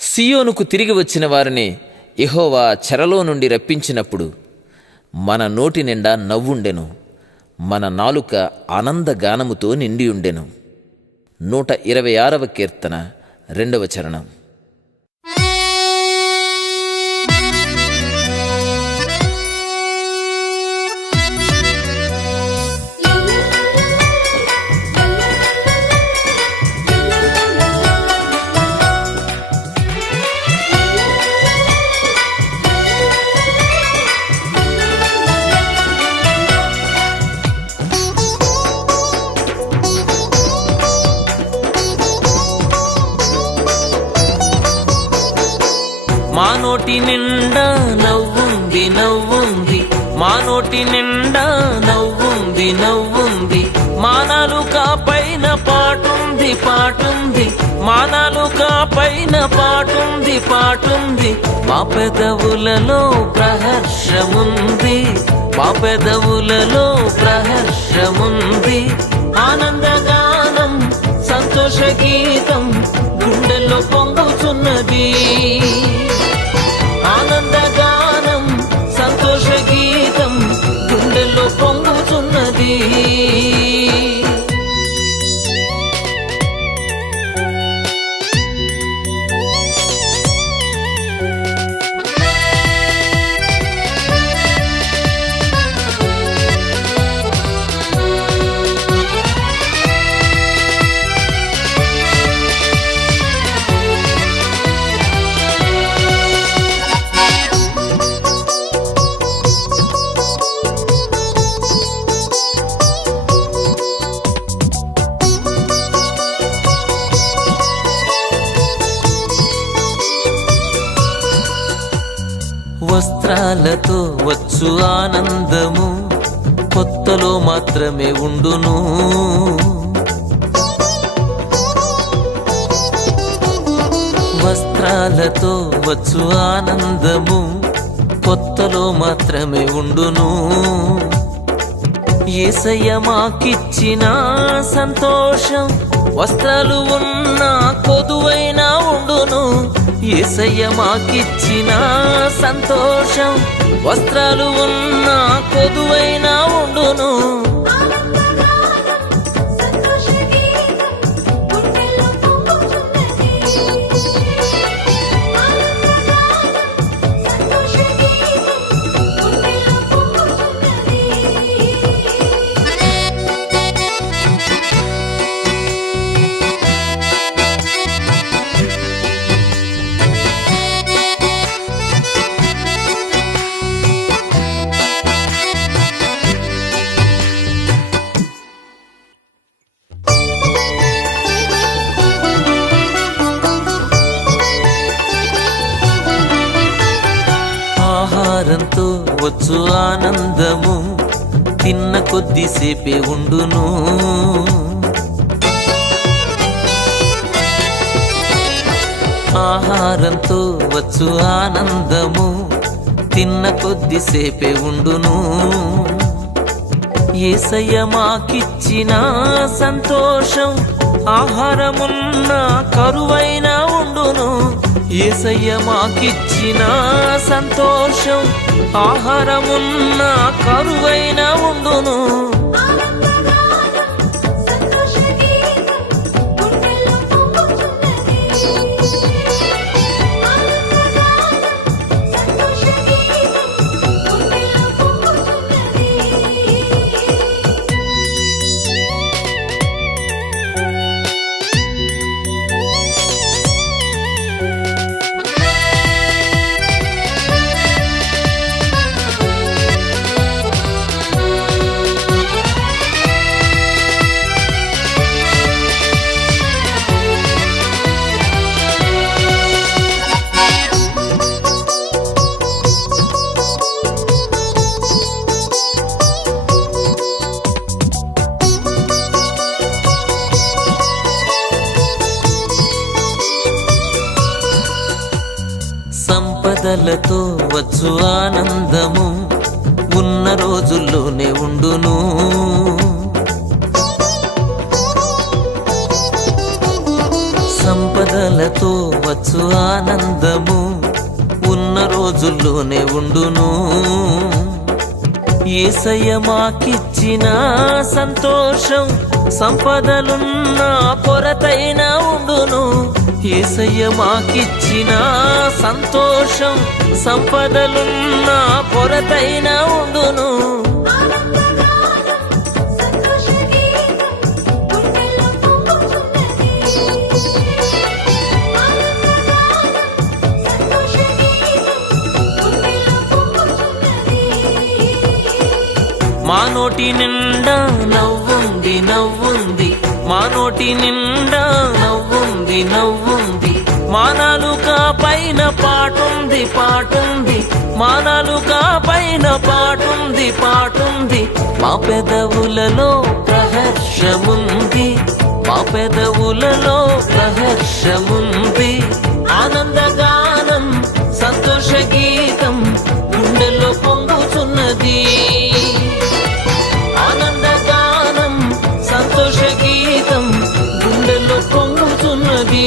సియోనుకు తిరిగి వచ్చిన వారిని యెహోవా చెరలో నుండి రప్పించినప్పుడు మన నోటి నిండా నవ్వుండెను, మన నాలుక ఆనందగానముతో నిండియుండెను. 126వ కీర్తన 2వ చరణం. మా నోటి నిండా నవ్వుంది నవ్వుంది, మా నోటి నిండా నవ్వుంది నవ్వుంది, మా నాలుక పైన పాటుంది పాటుంది, మా నాలుక పైన పాటుంది పాటుంది, మా పెదవులలో ప్రహర్షముంది, మా పెదవులలో ప్రహర్షముంది. ఆనందగానం సంతోష గీతం గుండెల్లో పొంగుతున్నది, ఆనందగానం సంతోష గీతం గుండెల్లో పొంగుతున్నది. వస్త్రాలతో వచ్చు ఆనందము కొత్తలో మాత్రమే ఉండును, వస్త్రాలతో వచ్చు ఆనందము కొత్తలో మాత్రమే ఉండును. యేసయ్య మాకిచ్చిన సంతోషం వస్త్రాలు ఉన్న కొదువైనా ఉండును, యేసయ్య మాకిచ్చిన సంతోషం వస్త్రాలు ఉన్న కొదువైనా ఉండును. ఆహారంతో వచ్చు ఆనందము తిన్న కొద్దిసేపే ఉండును, ఆహారంతో వచ్చు ఆనందము తిన్న కొద్దిసేపే ఉండును. యేసయ్య మాకిచ్చిన సంతోషం ఆహారమున్న కరువైనా ఉండును, యేసయ్య మాకిచ్చిన సంతోషం ఆహారమున్న కరువైనా ఉండును. సంపదలతో వచ్చు ఆనందము ఉన్న రోజుల్లోనే ఉండును, సంపద సంపదలతో వచ్చు ఆనందము ఉన్న రోజుల్లోనే ఉండును. యేసయ్య మాకిచ్చిన సంతోషం సంపదలున్న కొరతైన ఉండును. యేసయ్య మాకిచ్చిన సంతోషం సంపదలున్న కొరతైన ఉండును. మా నోటి నిండా నవ్వుంది నవ్వుంది, మా నోటి నిండా నవ్వుంది నవ్వుంది, మా నాలుక పైన పాటుంది పాటుంది, మా నాలుక పైన పాటుంది పాటుంది. మా పెదవులలో ప్రహర్షముంది, మా పెదవులలో ప్రహర్షముంది. ఆనందగానం సంతోష గీతం గుండెల్లో పొంగుతున్నది. ఆనందగానం సంతోష గీతం గుండెల్లో పొంగుతున్నది.